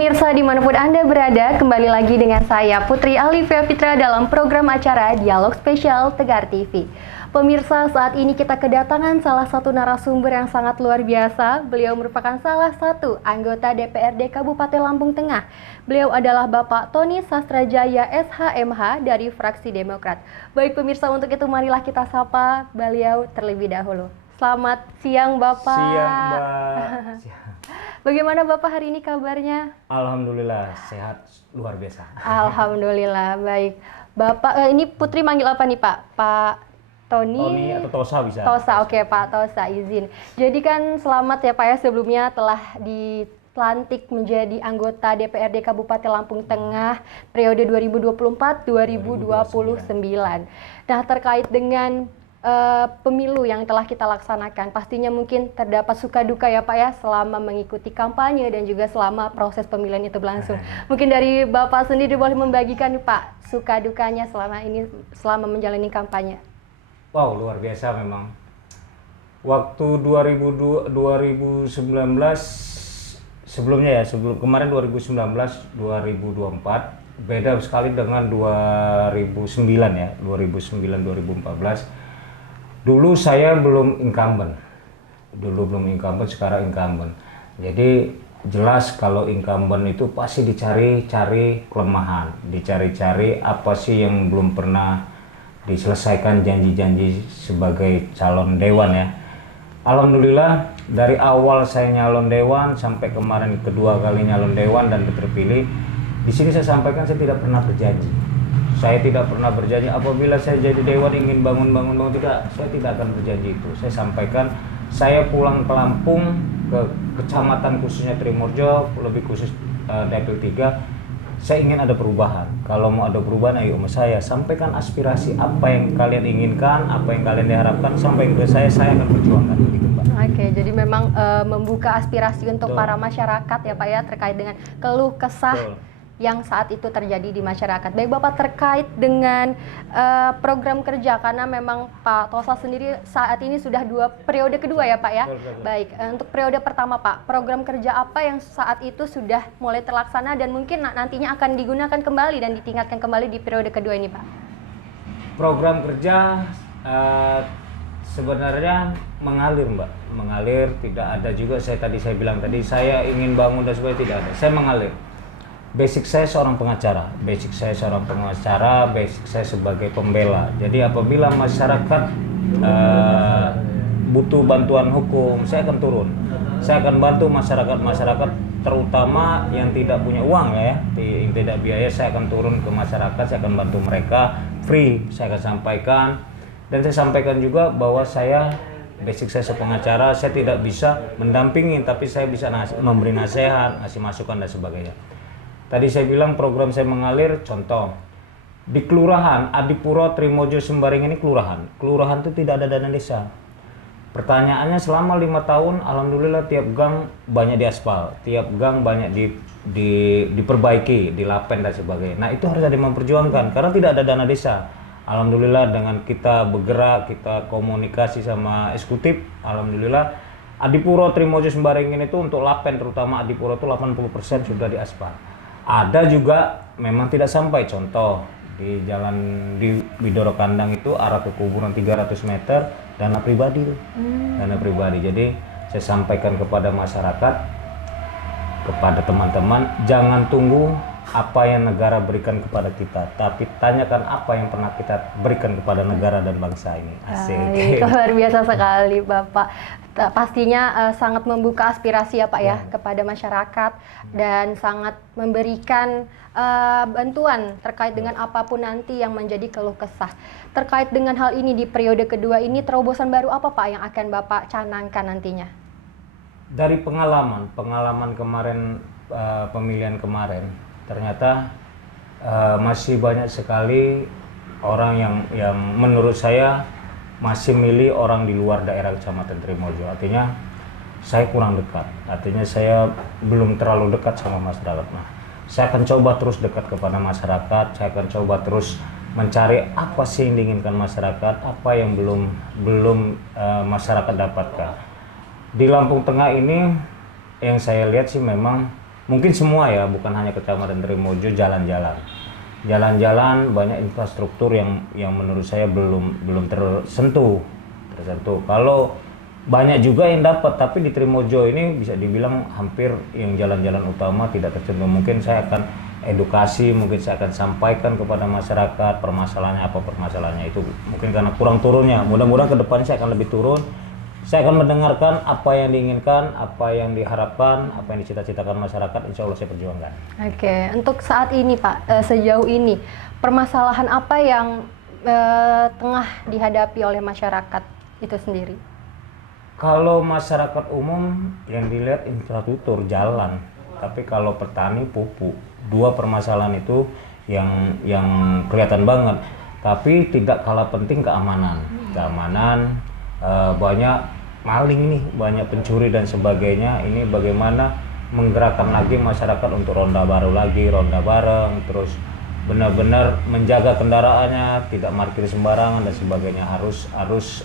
Pemirsa dimanapun Anda berada, kembali lagi dengan saya Putri Alivia Fitra dalam program acara Dialog Spesial Tegar TV. Pemirsa, saat ini kita kedatangan salah satu narasumber yang sangat luar biasa. Beliau merupakan salah satu anggota DPRD Kabupaten Lampung Tengah. Beliau adalah Bapak Tony Sastrajaya SHMH dari fraksi Demokrat. Baik pemirsa, untuk itu marilah kita sapa beliau terlebih dahulu. Selamat siang Bapak. Siang Mbak. Bagaimana Bapak hari ini kabarnya? Alhamdulillah sehat luar biasa. Alhamdulillah baik. Bapak ini Putri manggil apa nih Pak? Pak Tony? Tony atau Tosa bisa. Tosa, oke Pak Tosa izin. Jadi kan selamat ya Pak ya, sebelumnya telah dilantik menjadi anggota DPRD Kabupaten Lampung Tengah periode 2024-2029. Nah, terkait dengan pemilu yang telah kita laksanakan, pastinya mungkin terdapat suka duka ya Pak ya selama mengikuti kampanye dan juga selama proses pemilihan itu berlangsung. Mungkin dari Bapak sendiri boleh membagikan nih Pak suka dukanya selama menjalani kampanye. Wow, luar biasa memang. Waktu 2019 sebelumnya ya, kemarin 2019 2024 beda sekali dengan 2009 ya, 2009 2014. Dulu saya belum incumbent, sekarang incumbent. Jadi jelas kalau incumbent itu pasti dicari-cari kelemahan, dicari-cari apa sih yang belum pernah diselesaikan janji-janji sebagai calon dewan ya. Alhamdulillah dari awal saya nyalon dewan sampai kemarin kedua kali nyalon dewan dan terpilih, di sini saya sampaikan saya tidak pernah berjanji. Saya tidak pernah berjanji apabila saya jadi dewan ingin bangun, tidak. Saya tidak akan berjanji itu. Saya sampaikan saya pulang ke Lampung, ke kecamatan khususnya Trimorjo, lebih khusus Dapil 3. Saya ingin ada perubahan. Kalau mau ada perubahan, ayo sama saya. Sampaikan aspirasi apa yang kalian inginkan, apa yang kalian diharapkan, sampaikan ke saya akan perjuangkan. Begitu, Pak. Oke, jadi memang membuka aspirasi untuk para masyarakat ya Pak ya, terkait dengan keluh kesah yang saat itu terjadi di masyarakat. Baik Bapak, terkait dengan program kerja, karena memang Pak Tosa sendiri saat ini sudah periode kedua ya Pak ya. Baik, untuk periode pertama Pak, program kerja apa yang saat itu sudah mulai terlaksana dan mungkin nantinya akan digunakan kembali dan ditingkatkan kembali di periode kedua ini Pak? Program kerja sebenarnya mengalir Mbak, tidak ada juga. Saya bilang tadi saya ingin bangun dan sebagainya, tidak ada. Saya mengalir. Basic saya seorang pengacara, basic saya sebagai pembela. Jadi apabila masyarakat butuh bantuan hukum, saya akan turun. Saya akan bantu masyarakat terutama yang tidak punya uang ya, yang tidak biaya. Saya akan turun ke masyarakat, saya akan bantu mereka free. Saya akan sampaikan, dan saya sampaikan juga bahwa basic saya sebagai pengacara, saya tidak bisa mendampingi, tapi saya bisa memberi nasihat, ngasih masukan dan sebagainya. Tadi saya bilang program saya mengalir, contoh di Kelurahan Adipuro Trimorjo Sembaring ini kelurahan itu tidak ada dana desa. Pertanyaannya selama 5 tahun, alhamdulillah tiap gang banyak diaspal, tiap gang banyak diperbaiki, dilapen dan sebagainya. Nah itu harus ada yang memperjuangkan karena tidak ada dana desa. Alhamdulillah dengan kita bergerak, kita komunikasi sama eksekutif, alhamdulillah Adipuro Trimorjo Sembaring ini tuh untuk lapen, terutama Adipuro itu 80% sudah diaspal. Ada juga memang tidak sampai, contoh di jalan di Widoro Kandang itu arah ke kuburan 300 meter dana pribadi tuh. Dana pribadi. Jadi saya sampaikan kepada masyarakat, kepada teman-teman, jangan tunggu apa yang negara berikan kepada kita, tapi tanyakan apa yang pernah kita berikan kepada negara dan bangsa ini. Asik. Luar biasa sekali Bapak. Pastinya sangat membuka aspirasi ya Pak ya kepada masyarakat dan sangat memberikan bantuan terkait dengan apapun nanti yang menjadi keluh kesah. Terkait dengan hal ini di periode kedua ini, terobosan baru apa Pak yang akan Bapak canangkan nantinya? Dari pengalaman kemarin, pemilihan kemarin, ternyata masih banyak sekali orang yang menurut saya masih milih orang di luar daerah Kecamatan Trimorjo. Artinya saya kurang dekat, artinya saya belum terlalu dekat sama masyarakat. Nah, saya akan coba terus dekat kepada masyarakat, saya akan coba terus mencari apa sih yang diinginkan masyarakat, apa yang belum masyarakat dapatkan. Di Lampung Tengah ini yang saya lihat sih memang mungkin semua ya, bukan hanya Kecamatan Trimojo, jalan-jalan banyak infrastruktur yang menurut saya belum tersentuh. Kalau banyak juga yang dapat, tapi di Trimojo ini bisa dibilang hampir yang jalan-jalan utama tidak tersentuh. Mungkin saya akan edukasi, mungkin saya akan sampaikan kepada masyarakat permasalahannya itu mungkin karena kurang turunnya. Mudah-mudahan ke depan saya akan lebih turun. Saya akan mendengarkan apa yang diinginkan, apa yang diharapkan, apa yang dicita-citakan masyarakat, insya Allah saya perjuangkan. Oke, untuk saat ini Pak, sejauh ini permasalahan apa yang tengah dihadapi oleh masyarakat itu sendiri? Kalau masyarakat umum yang dilihat infrastruktur jalan, tapi kalau petani pupuk, dua permasalahan itu yang kelihatan banget. Tapi tidak kalah penting keamanan, banyak maling nih, banyak pencuri dan sebagainya. Ini bagaimana menggerakkan lagi masyarakat untuk ronda baru lagi, ronda bareng, terus benar-benar menjaga kendaraannya, tidak parkir sembarangan dan sebagainya. Harus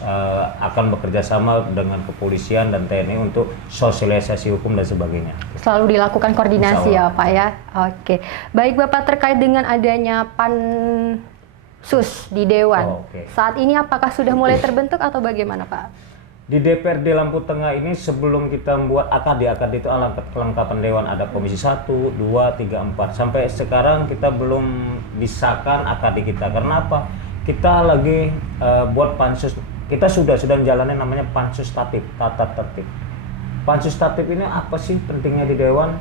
akan bekerja sama dengan kepolisian dan TNI untuk sosialisasi hukum dan sebagainya. Selalu dilakukan koordinasi ya Pak ya. Oke, baik Bapak, terkait dengan adanya pansus di Dewan, saat ini apakah sudah mulai terbentuk atau bagaimana Pak? Di DPRD Lampu Tengah ini sebelum kita membuat AKD itu alat kelengkapan Dewan, ada komisi 1, 2, 3, 4. Sampai sekarang kita belum disahkan AKD kita. Karena apa? Kita lagi buat pansus. Kita sudah menjalani namanya pansus tatip, tata tertib. Pansus tatip ini apa sih pentingnya di Dewan?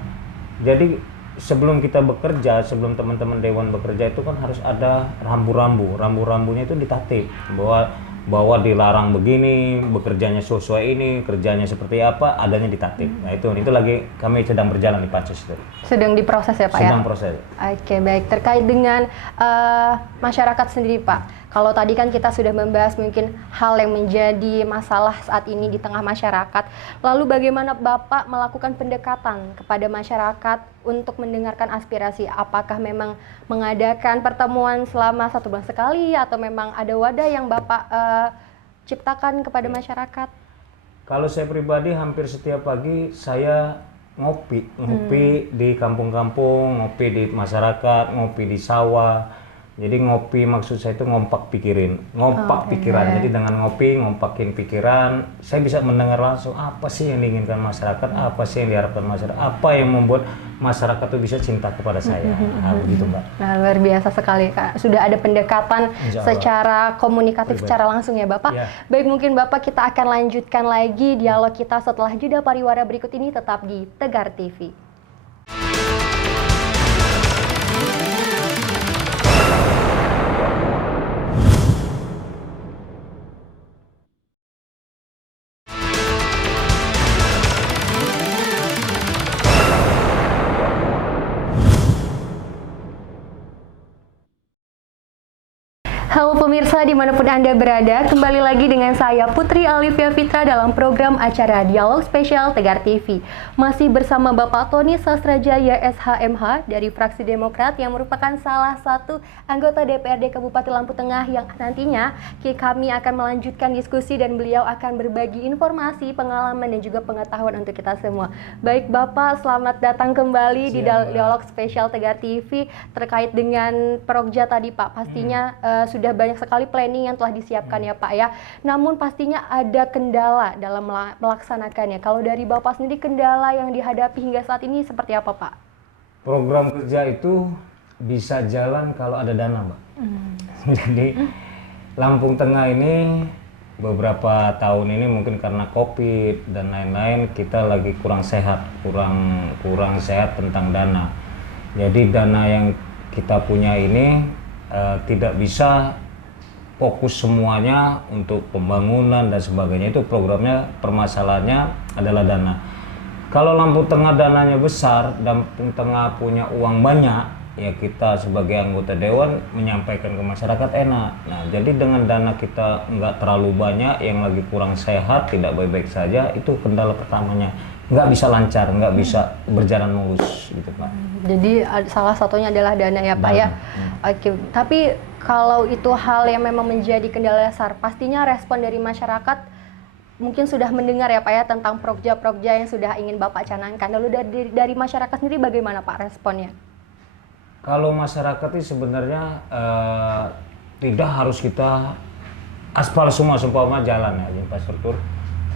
Jadi sebelum kita bekerja, sebelum teman-teman Dewan bekerja itu kan harus ada rambu-rambu. Rambu-rambunya itu ditatip bahwa dilarang begini, bekerjanya sesuai ini, kerjanya seperti apa, adanya ditatip. Nah itu lagi kami sedang berjalan di pansus itu. Sedang diproses ya Pak ya? Sedang proses. Oke, baik. Terkait dengan masyarakat sendiri Pak, kalau tadi kan kita sudah membahas mungkin hal yang menjadi masalah saat ini di tengah masyarakat. Lalu bagaimana Bapak melakukan pendekatan kepada masyarakat untuk mendengarkan aspirasi? Apakah memang mengadakan pertemuan selama 1 bulan sekali atau memang ada wadah yang Bapak ciptakan kepada masyarakat? Kalau saya pribadi hampir setiap pagi saya ngopi di kampung-kampung, ngopi di masyarakat, ngopi di sawah. Jadi ngopi maksud saya itu ngompak pikiran. Jadi dengan ngopi, ngompakin pikiran, saya bisa mendengar langsung apa sih yang diinginkan masyarakat, apa sih yang diharapkan masyarakat, apa yang membuat masyarakat itu bisa cinta kepada saya. Begitu Mbak. Nah, luar biasa sekali Kak. Sudah ada pendekatan secara komunikatif, secara langsung ya Bapak. Ya. Baik, mungkin Bapak kita akan lanjutkan lagi dialog kita setelah jeda pariwara berikut ini, tetap di Tegar TV. Halo pemirsa dimanapun Anda berada, kembali lagi dengan saya Putri Alivia Fitra dalam program acara Dialog Spesial Tegar TV. Masih bersama Bapak Tony Sastrajaya SHMH dari fraksi Demokrat yang merupakan salah satu anggota DPRD Kabupaten Lampu Tengah yang nantinya kami akan melanjutkan diskusi dan beliau akan berbagi informasi, pengalaman dan juga pengetahuan untuk kita semua. Baik Bapak, selamat datang kembali di Dialog Spesial Tegar TV terkait dengan Prokja tadi Pak. Pastinya sudah banyak sekali planning yang telah disiapkan ya Pak ya. Namun pastinya ada kendala dalam melaksanakannya. Kalau dari Bapak sendiri kendala yang dihadapi hingga saat ini seperti apa Pak? Program kerja itu bisa jalan kalau ada dana Mbak. Jadi Lampung Tengah ini beberapa tahun ini mungkin karena COVID dan lain-lain kita lagi kurang sehat tentang dana. Jadi dana yang kita punya ini tidak bisa fokus semuanya untuk pembangunan dan sebagainya. Itu programnya, permasalahannya adalah dana. Kalau Lampung Tengah dananya besar, Lampung Tengah punya uang banyak, ya kita sebagai anggota Dewan menyampaikan ke masyarakat enak. Nah, jadi dengan dana kita nggak terlalu banyak, yang lagi kurang sehat, tidak baik-baik saja, itu kendala pertamanya. Nggak bisa lancar, nggak bisa berjalan mulus gitu Pak. Jadi salah satunya adalah dana ya Pak ya. Oke, tapi kalau itu hal yang memang menjadi kendala dasar, pastinya respon dari masyarakat mungkin sudah mendengar ya Pak ya tentang prokja-prokja yang sudah ingin Bapak canangkan. Lalu dari masyarakat sendiri bagaimana Pak responnya? Kalau masyarakat ini sebenarnya tidak harus kita aspal semua jalan ya, infrastruktur.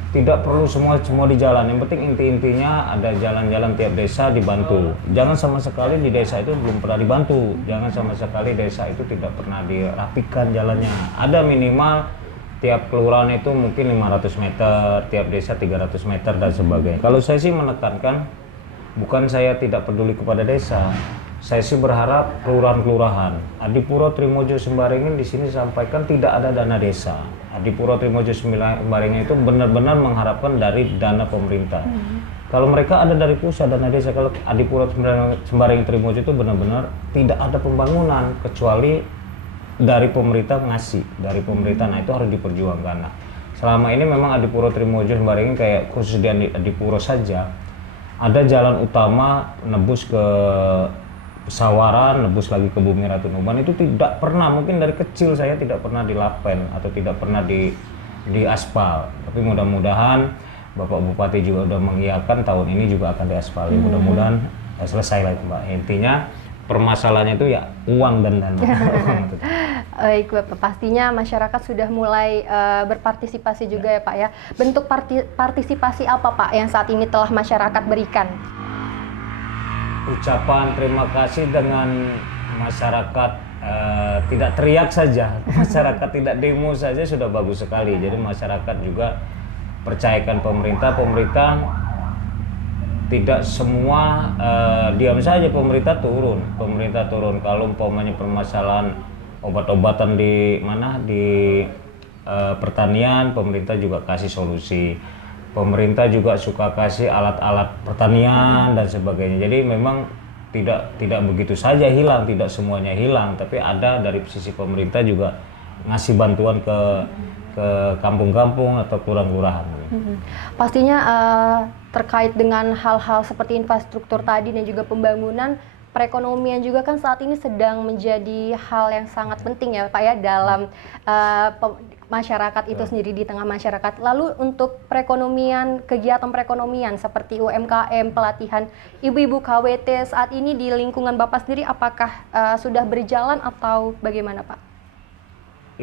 Tidak perlu semua di jalan. Yang penting intinya ada jalan-jalan tiap desa dibantu. Jangan sama sekali di desa itu belum pernah dibantu. Jangan sama sekali desa itu tidak pernah dirapikan jalannya. Ada minimal tiap kelurahan itu mungkin 500 meter, tiap desa 300 meter dan sebagainya. Kalau saya sih menekankan, bukan saya tidak peduli kepada desa. Saya sih berharap kelurahan-kelurahan Adipuro Trimojo Sembaringin di sini sampaikan tidak ada dana desa. Adipuro Trimojo Sembaringin itu benar-benar mengharapkan dari dana pemerintah. Kalau mereka ada dari pusat dana desa, kalau Adipuro Sembaringin Trimojo itu benar-benar tidak ada pembangunan kecuali dari pemerintah ngasih, dari pemerintah. Nah itu harus diperjuangkan. Nah, selama ini memang Adipuro Trimojo Sembaringin kayak khusus di Adipuro saja ada jalan utama nebus ke Pesawaran, nebus lagi ke Bumi Ratu Nuban itu tidak pernah, mungkin dari kecil saya tidak pernah dilapen atau tidak pernah di aspal. Tapi mudah-mudahan Bapak Bupati juga udah mengiyakan tahun ini juga akan diaspal. Mudah-mudahan selesai lah itu Mbak. Intinya permasalahannya itu ya uang dan dana. Baik Bapak, pastinya masyarakat sudah mulai berpartisipasi juga ya Pak ya. Bentuk partisipasi apa Pak yang saat ini telah masyarakat berikan? Ucapan terima kasih dengan masyarakat tidak teriak saja, masyarakat tidak demo saja sudah bagus sekali. Jadi masyarakat juga percayakan pemerintah tidak semua diam saja, pemerintah turun. Kalau umpamanya permasalahan obat-obatan di pertanian, pemerintah juga kasih solusi. Pemerintah juga suka kasih alat-alat pertanian dan sebagainya. Jadi memang tidak begitu saja hilang, tidak semuanya hilang, tapi ada dari sisi pemerintah juga ngasih bantuan ke kampung-kampung atau kelurahan-kelurahan. Pastinya terkait dengan hal-hal seperti infrastruktur tadi dan juga pembangunan, perekonomian juga kan saat ini sedang menjadi hal yang sangat penting ya Pak ya dalam masyarakat itu sendiri, di tengah masyarakat. Lalu untuk perekonomian, kegiatan perekonomian seperti UMKM, pelatihan ibu-ibu KWT saat ini di lingkungan Bapak sendiri apakah sudah berjalan atau bagaimana Pak?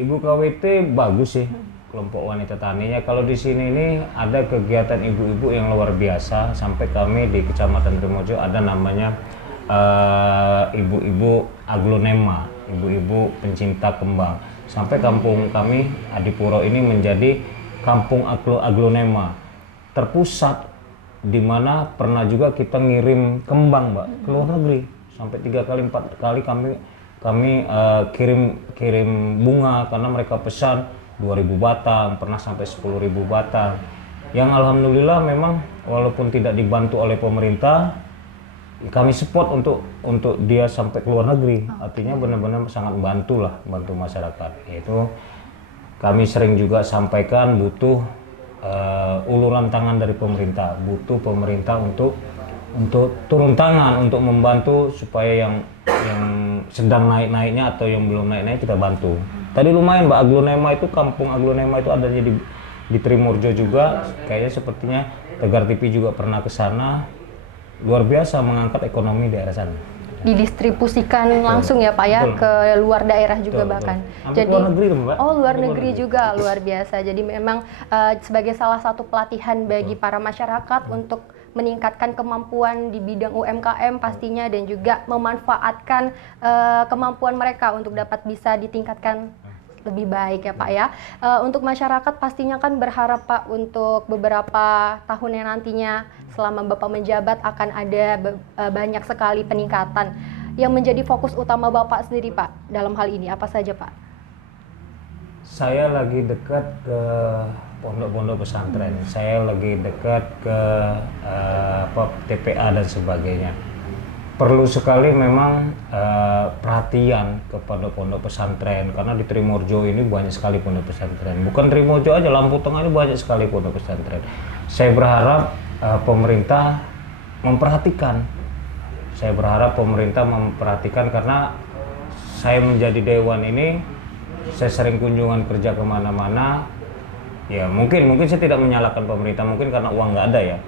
Ibu KWT bagus sih, kelompok wanita taninya. Kalau di sini ini ada kegiatan ibu-ibu yang luar biasa. Sampai kami di Kecamatan Trimojo ada namanya ibu-ibu aglonema, ibu-ibu pencinta kembang. Sampai kampung kami Adipuro ini menjadi kampung aglonema terpusat, di mana pernah juga kita ngirim kembang Mbak ke luar negeri sampai 3 kali 4 kali kami kirim bunga karena mereka pesan 2.000 batang, pernah sampai 10.000 batang. Yang alhamdulillah memang walaupun tidak dibantu oleh pemerintah, kami support untuk dia sampai ke luar negeri. Artinya benar-benar sangat bantu masyarakat. Itu kami sering juga sampaikan butuh uluran tangan dari pemerintah, butuh pemerintah untuk turun tangan untuk membantu supaya yang sedang naik-naiknya atau yang belum naik-naik kita bantu. Tadi lumayan Mbak, aglonema itu, kampung aglonema itu adanya di Trimurjo juga. Kayaknya sepertinya Tegar TV juga pernah ke sana. Luar biasa mengangkat ekonomi daerah sana. Didistribusikan langsung ya Pak ya, ke luar daerah juga bahkan. Jadi luar negeri Mbak. Oh, luar negeri juga, luar biasa. Jadi memang sebagai salah satu pelatihan bagi para masyarakat untuk meningkatkan kemampuan di bidang UMKM pastinya, dan juga memanfaatkan kemampuan mereka untuk dapat bisa ditingkatkan lebih baik ya Pak ya. Untuk masyarakat pastinya kan berharap Pak untuk beberapa tahun yang nantinya selama Bapak menjabat akan ada banyak sekali peningkatan. Yang menjadi fokus utama Bapak sendiri Pak dalam hal ini apa saja Pak? Saya lagi dekat ke pondok-pondok pesantren, saya lagi dekat ke TPA dan sebagainya. Perlu sekali memang perhatian ke pondok-pondok pesantren, karena di Trimurjo ini banyak sekali pondok pesantren. Bukan Trimurjo aja, Lampu Tengah ini banyak sekali pondok pesantren. Saya berharap pemerintah memperhatikan. Karena saya menjadi dewan ini, saya sering kunjungan kerja kemana-mana. Ya mungkin saya tidak menyalahkan pemerintah, mungkin karena uang nggak ada ya.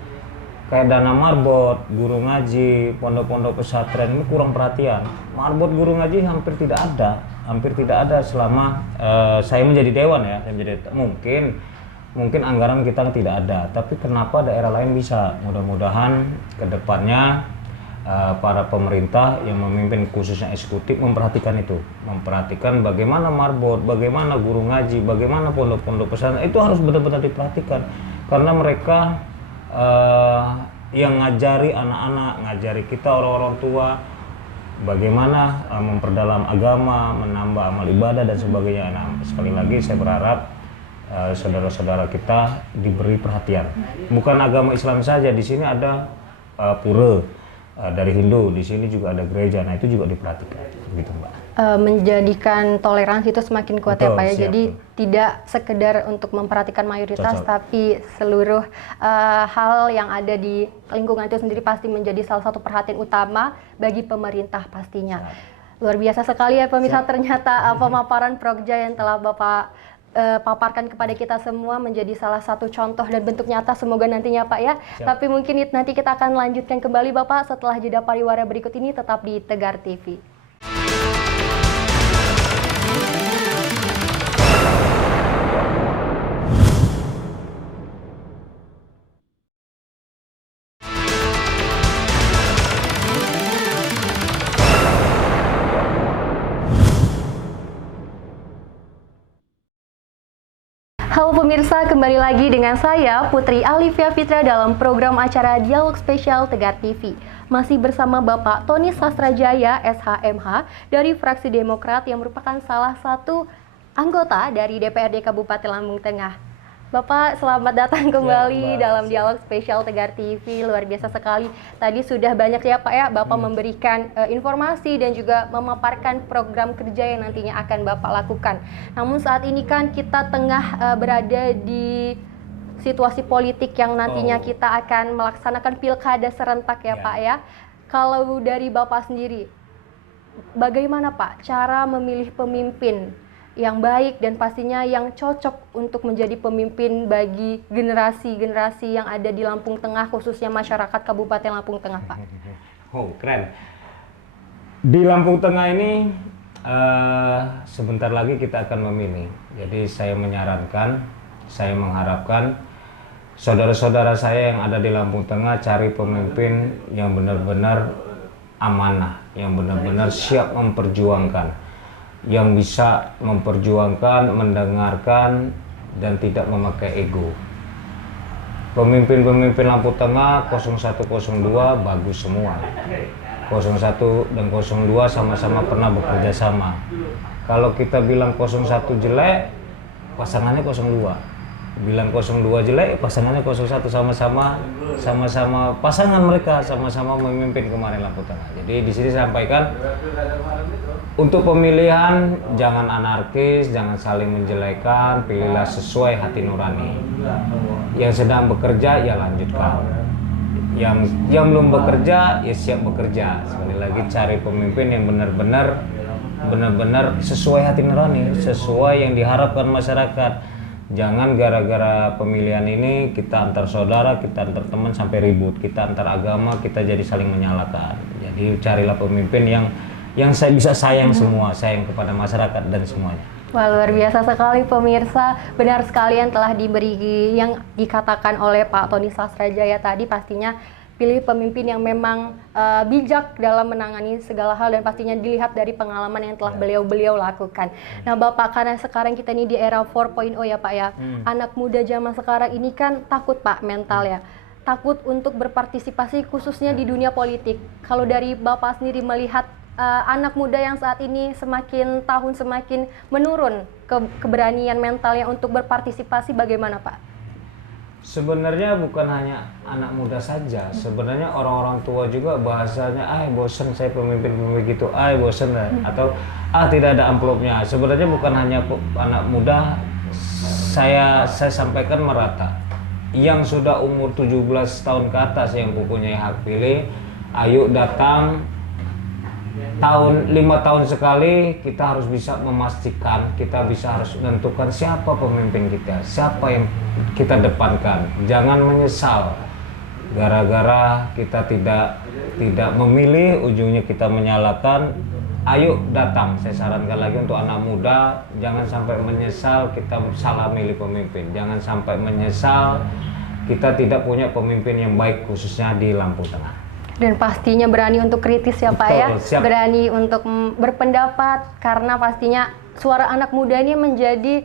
Kayak dana marbot, guru ngaji, pondok-pondok pesantren ini kurang perhatian. Marbot guru ngaji hampir tidak ada selama saya menjadi dewan ya. Mungkin anggaran kita tidak ada, tapi kenapa daerah lain bisa? Mudah-mudahan kedepannya para pemerintah yang memimpin khususnya eksekutif memperhatikan itu, memperhatikan bagaimana marbot, bagaimana guru ngaji, bagaimana pondok-pondok pesantren itu harus benar-benar diperhatikan, karena mereka yang ngajari anak-anak, ngajari kita orang-orang tua bagaimana memperdalam agama, menambah amal ibadah dan sebagainya. Nah, sekali lagi saya berharap saudara-saudara kita diberi perhatian. Bukan agama Islam saja, di sini ada pura dari Hindu, di sini juga ada gereja. Nah, itu juga diperhatikan, gitu Mbak. Menjadikan toleransi itu semakin kuat. Betul, ya Pak ya. siap, Jadi betul. tidak sekedar untuk memperhatikan mayoritas, Cocok. tapi seluruh hal yang ada di lingkungan itu sendiri pasti menjadi salah satu perhatian utama bagi pemerintah pastinya. Luar biasa sekali ya pemirsa, ternyata pemaparan Prokja yang telah Bapak paparkan kepada kita semua menjadi salah satu contoh dan bentuk nyata, semoga nantinya Pak ya. Siap. Tapi mungkin nanti kita akan lanjutkan kembali Bapak setelah jeda pariwara berikut ini, tetap di Tegar TV. Halo pemirsa, kembali lagi dengan saya Putri Alivia Fitra dalam program acara Dialog Spesial Tegar TV. Masih bersama Bapak Tony Sastrajaya, SHMH, dari fraksi Demokrat yang merupakan salah satu anggota dari DPRD Kabupaten Lampung Tengah. Bapak, selamat datang kembali dalam Dialog Spesial Tegar TV. Luar biasa sekali. Tadi sudah banyak ya Pak ya, Bapak memberikan informasi dan juga memaparkan program kerja yang nantinya akan Bapak lakukan. Namun saat ini kan kita tengah berada di situasi politik yang nantinya kita akan melaksanakan pilkada serentak ya Pak ya. Kalau dari Bapak sendiri, bagaimana Pak cara memilih pemimpin yang baik dan pastinya yang cocok untuk menjadi pemimpin bagi generasi-generasi yang ada di Lampung Tengah, khususnya masyarakat Kabupaten Lampung Tengah, Pak? Oh, keren. Di Lampung Tengah ini sebentar lagi kita akan memilih. Jadi saya menyarankan, saya mengharapkan saudara-saudara saya yang ada di Lampung Tengah cari pemimpin yang benar-benar amanah, yang benar-benar siap memperjuangkan, yang bisa memperjuangkan, mendengarkan, dan tidak memakai ego. Pemimpin-pemimpin Lampung Tengah 0102 bagus semua. 01 dan 02 sama-sama pernah bekerja sama. Kalau kita bilang 01 jelek, pasangannya 02. Bilang 02 jelek, pasangannya 01, sama-sama pasangan mereka sama-sama memimpin kemarin Lampung Tengah. Jadi di sini saya sampaikan, untuk pemilihan jangan anarkis, jangan saling menjelekan, pilihlah sesuai hati nurani. Yang sedang bekerja ya lanjutkan. Yang belum bekerja ya siap bekerja. Sekali lagi cari pemimpin yang benar-benar sesuai hati nurani, sesuai yang diharapkan masyarakat. Jangan gara-gara pemilihan ini kita antar saudara, kita antar teman sampai ribut, kita antar agama, kita jadi saling menyalahkan. Jadi carilah pemimpin yang saya bisa sayang semua, sayang kepada masyarakat dan semuanya. Wah, luar biasa sekali pemirsa. Benar sekali yang telah diberi, yang dikatakan oleh Pak Tony Sastrajaya tadi, pastinya pilih pemimpin yang memang bijak dalam menangani segala hal dan pastinya dilihat dari pengalaman yang telah beliau lakukan. Nah Bapak, karena sekarang kita ini di era 4.0 ya Pak ya, anak muda zaman sekarang ini kan takut Pak, mental ya, takut untuk berpartisipasi khususnya di dunia politik. Kalau dari Bapak sendiri melihat anak muda yang saat ini semakin tahun semakin menurun keberanian mentalnya untuk berpartisipasi, bagaimana Pak? Sebenarnya bukan hanya anak muda saja, sebenarnya orang-orang tua juga bahasanya, bosen saya pemimpin begitu, bosen atau tidak ada amplopnya. Sebenarnya bukan hanya anak muda, saya sampaikan merata. Yang sudah umur 17 tahun ke atas yang mempunyai hak pilih, ayo datang 5 tahun sekali kita harus bisa memastikan, kita harus menentukan siapa pemimpin kita, siapa yang kita depankan. Jangan menyesal gara-gara kita tidak memilih, ujungnya kita menyalahkan. Ayo datang, saya sarankan lagi untuk anak muda, jangan sampai menyesal kita salah milih pemimpin, jangan sampai menyesal kita tidak punya pemimpin yang baik khususnya di Lampung Tengah. Dan pastinya berani untuk kritis ya Pak. Betul, ya, siap. Berani untuk berpendapat, karena pastinya suara anak muda ini menjadi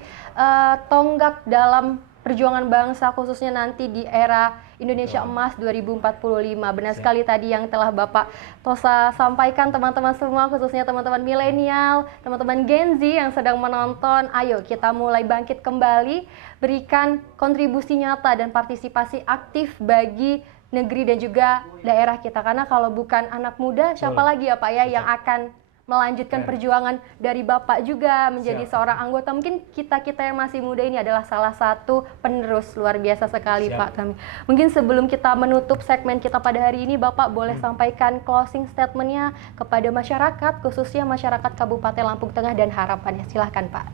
tonggak dalam perjuangan bangsa, khususnya nanti di era Indonesia Emas 2045. Benar sekali tadi yang telah Bapak Tosa sampaikan, teman-teman semua, khususnya teman-teman milenial, teman-teman Gen Z yang sedang menonton. Ayo kita mulai bangkit kembali, berikan kontribusi nyata dan partisipasi aktif bagi negeri dan juga daerah kita. Karena kalau bukan anak muda, siapa lagi ya Pak ya yang akan melanjutkan perjuangan dari Bapak juga menjadi seorang anggota. Mungkin kita-kita yang masih muda ini adalah salah satu penerus. Luar biasa sekali Pak Tami. Mungkin sebelum kita menutup segmen kita pada hari ini, Bapak boleh sampaikan closing statement-nya kepada masyarakat, khususnya masyarakat Kabupaten Lampung Tengah dan harapannya. Silahkan Pak.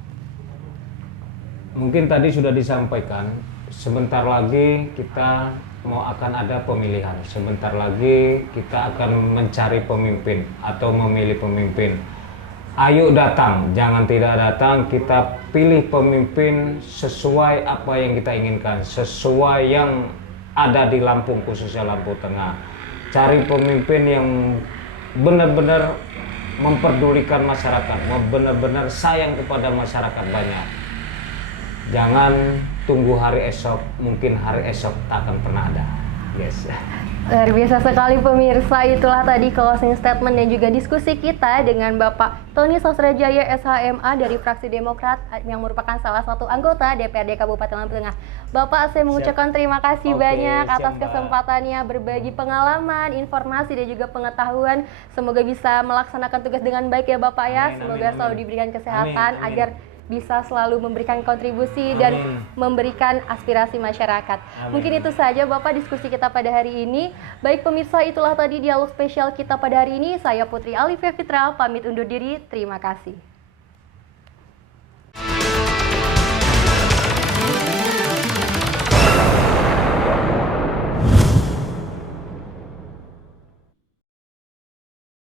Mungkin tadi sudah disampaikan, sebentar lagi kita akan ada pemilihan. Sebentar lagi kita akan mencari pemimpin atau memilih pemimpin. Ayo datang, jangan tidak datang. Kita pilih pemimpin sesuai apa yang kita inginkan, sesuai yang ada di Lampung, khususnya Lampung Tengah. Cari pemimpin yang benar-benar memperdulikan masyarakat, benar-benar sayang kepada masyarakat banyak. Jangan tunggu hari esok, mungkin hari esok tak akan pernah ada. Yes. Luar biasa sekali pemirsa, itulah tadi closing statement dan juga diskusi kita dengan Bapak Tony Sosrajaya SHMA dari fraksi Demokrat yang merupakan salah satu anggota DPRD Kabupaten Lampung Tengah. Bapak, saya mengucapkan terima kasih banyak atas kesempatannya berbagi pengalaman, informasi dan juga pengetahuan. Semoga bisa melaksanakan tugas dengan baik ya Bapak ya. Semoga selalu diberikan kesehatan agar bisa selalu memberikan kontribusi dan memberikan aspirasi masyarakat. Mungkin itu saja Bapak diskusi kita pada hari ini. Baik pemirsa, itulah tadi dialog spesial kita pada hari ini. Saya Putri Alifia Fitra, pamit undur diri. Terima kasih.